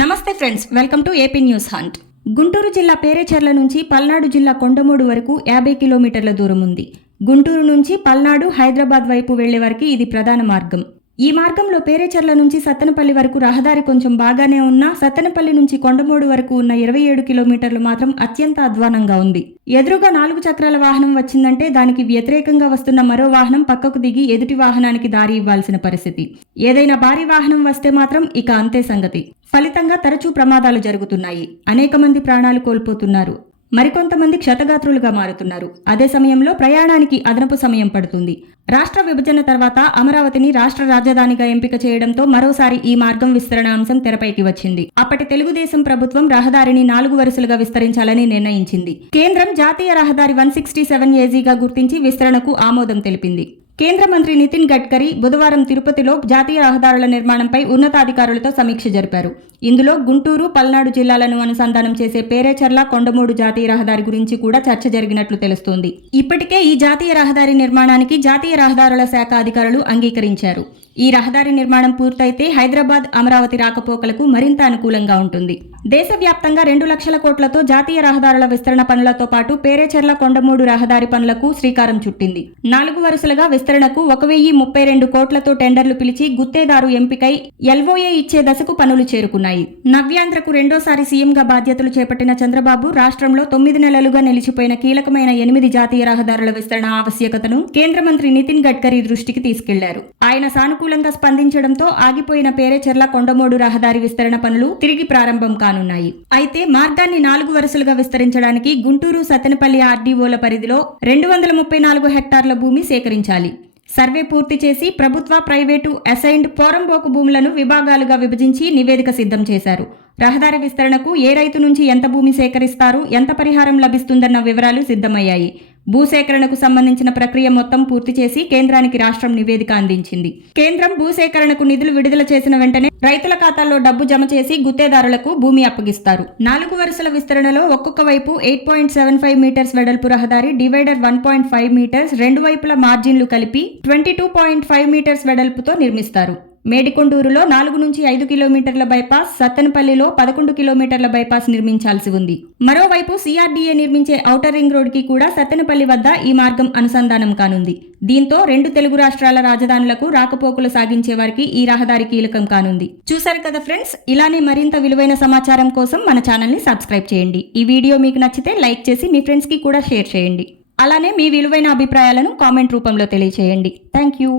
నమస్తే friends welcome to AP news hunt. Guntur జిల్లా పేరేచెర్ల నుంచి పల్నాడు జిల్లా కొండమూడు వరకు యాభై కిలోమీటర్ల దూరం ఉంది. గుంటూరు నుంచి పల్నాడు హైదరాబాద్ వైపు వెళ్ళే వరకు ఇది ప్రధాన మార్గం. ఈ మార్గంలో పేరేచెర్ల నుంచి సత్తెనపల్లి వరకు రహదారి కొంచెం బాగానే ఉన్నా సత్తెనపల్లి నుంచి కొండమూడు వరకు ఉన్న ఇరవై ఏడు కిలోమీటర్లు మాత్రం అత్యంత అధ్వానంగా ఉంది. ఎదురుగా నాలుగు చక్రాల వాహనం వచ్చిందంటే దానికి వ్యతిరేకంగా వస్తున్న మరో వాహనం పక్కకు దిగి ఎదుటి వాహనానికి దారి ఇవ్వాల్సిన పరిస్థితి. ఏదైనా భారీ వాహనం వస్తే మాత్రం ఇక అంతే సంగతి. ఫలితంగా తరచూ ప్రమాదాలు జరుగుతున్నాయి. అనేక మంది ప్రాణాలు కోల్పోతున్నారు. మరికొంతమంది క్షతగాత్రులుగా మారుతున్నారు. అదే సమయంలో ప్రయాణానికి అదనపు సమయం పడుతుంది. రాష్ట్ర విభజన తర్వాత అమరావతిని రాష్ట్ర రాజధానిగా ఎంపిక చేయడంతో మరోసారి ఈ మార్గం విస్తరణ అంశం తెరపైకి వచ్చింది. అప్పటి తెలుగుదేశం ప్రభుత్వం రహదారిని నాలుగు వరుసలుగా విస్తరించాలని నిర్ణయించింది. కేంద్రం జాతీయ రహదారి వన్ సిక్స్టీ సెవెన్ ఏజీగా గుర్తించి విస్తరణకు ఆమోదం తెలిపింది. కేంద్ర మంత్రి నితిన్ గడ్కరీ బుధవారం తిరుపతిలో జాతీయ రహదారుల నిర్మాణంపై ఉన్నతాధికారులతో సమీక్ష జరిపారు. ఇందులో గుంటూరు పల్నాడు జిల్లాలను అనుసంధానం చేసే పేరేచర్ల కొండమూడు జాతీయ రహదారి గురించి కూడా చర్చ జరిగినట్లు తెలుస్తోంది. ఇప్పటికే ఈ జాతీయ రహదారి నిర్మాణానికి జాతీయ రహదారుల శాఖ అధికారులు అంగీకరించారు. ఈ రహదారి నిర్మాణం పూర్తయితే హైదరాబాద్ అమరావతి రాకపోకలకు మరింత అనుకూలంగా ఉంటుంది. దేశవ్యాప్తంగా రెండు లక్షల కోట్లతో జాతీయ రహదారుల విస్తరణ పనులతో పాటు పేరేచెర్ల కొండమూడు రహదారి పనులకు శ్రీకారం చుట్టింది. నాలుగు వరుసలుగా విస్తరణకు ఒక వెయ్యి ముప్పై రెండు కోట్లతో టెండర్లు పిలిచి గుత్తేదారు ఎంపికై ఎల్ఓఏ ఇచ్చే దశకు పనులు చేరుకున్నాయి. నవ్యాంధ్రకు రెండోసారి సీఎంగా బాధ్యతలు చేపట్టిన చంద్రబాబు రాష్ట్రంలో తొమ్మిది నెలలుగా నిలిచిపోయిన కీలకమైన ఎనిమిది జాతీయ రహదారుల విస్తరణ ఆవశ్యకతను కేంద్ర మంత్రి నితిన్ గడ్కరీ దృష్టికి తీసుకెళ్ళారు. ఆయన సానుకూలంగా స్పందించడంతో ఆగిపోయిన పేరేచెర్ల కొండమూడు రహదారి విస్తరణ పనులు తిరిగి ప్రారంభం కాను కానున్నాయి అయితే మార్గాన్ని నాలుగు వరుసలుగా విస్తరించడానికి గుంటూరు సతెనపల్లి ఆర్డీఓల పరిధిలో రెండు వందల ముప్పై నాలుగు హెక్టార్ల భూమి సేకరించాలి. సర్వే పూర్తి చేసి ప్రభుత్వ ప్రైవేటు అసైన్డ్ పోరంబోకు భూములను విభాగాలుగా విభజించి నివేదిక సిద్ధం చేశారు. రహదారి విస్తరణకు ఏ రైతు నుంచి ఎంత భూమి సేకరిస్తారు ఎంత పరిహారం లభిస్తుందన్న వివరాలు సిద్ధమయ్యాయి. భూసేకరణకు సంబంధించిన ప్రక్రియ మొత్తం పూర్తి చేసి కేంద్రానికి రాష్ట్రం నివేదిక అందించింది. కేంద్రం భూసేకరణకు నిధులు విడుదల చేసిన వెంటనే రైతుల ఖాతాల్లో డబ్బు జమ చేసి గుత్తేదారులకు భూమి అప్పగిస్తారు. నాలుగు వరుసల విస్తరణలో ఒక్కొక్క వైపు eight point seven five metres వెడల్పు రహదారి divider one point five metres రెండు వైపుల మార్జిన్లు కలిపి twenty two point five metres వెడల్పుతో నిర్మిస్తారు. మేడికొండూరులో నాలుగు నుంచి ఐదు కిలోమీటర్ల బైపాస్ సత్తెనపల్లిలో పదకొండు కిలోమీటర్ల బైపాస్ నిర్మించాల్సి ఉంది. మరోవైపు సిఆర్డీఏ నిర్మించే ఔటర్ రింగ్ రోడ్కి కూడా సత్తెనపల్లి వద్ద ఈ మార్గం అనుసంధానం కానుంది. దీంతో రెండు తెలుగు రాష్ట్రాల రాజధానులకు రాకపోకలు సాగించే వారికి ఈ రహదారి కీలకం కానుంది. చూసారు కదా ఫ్రెండ్స్? ఇలానే మరింత విలువైన సమాచారం కోసం మన ఛానల్ని సబ్స్క్రైబ్ చేయండి. ఈ వీడియో మీకు నచ్చితే లైక్ చేసి మీ ఫ్రెండ్స్కి కూడా షేర్ చేయండి. అలానే మీ విలువైన అభిప్రాయాలను కామెంట్ రూపంలో తెలియచేయండి. Thank you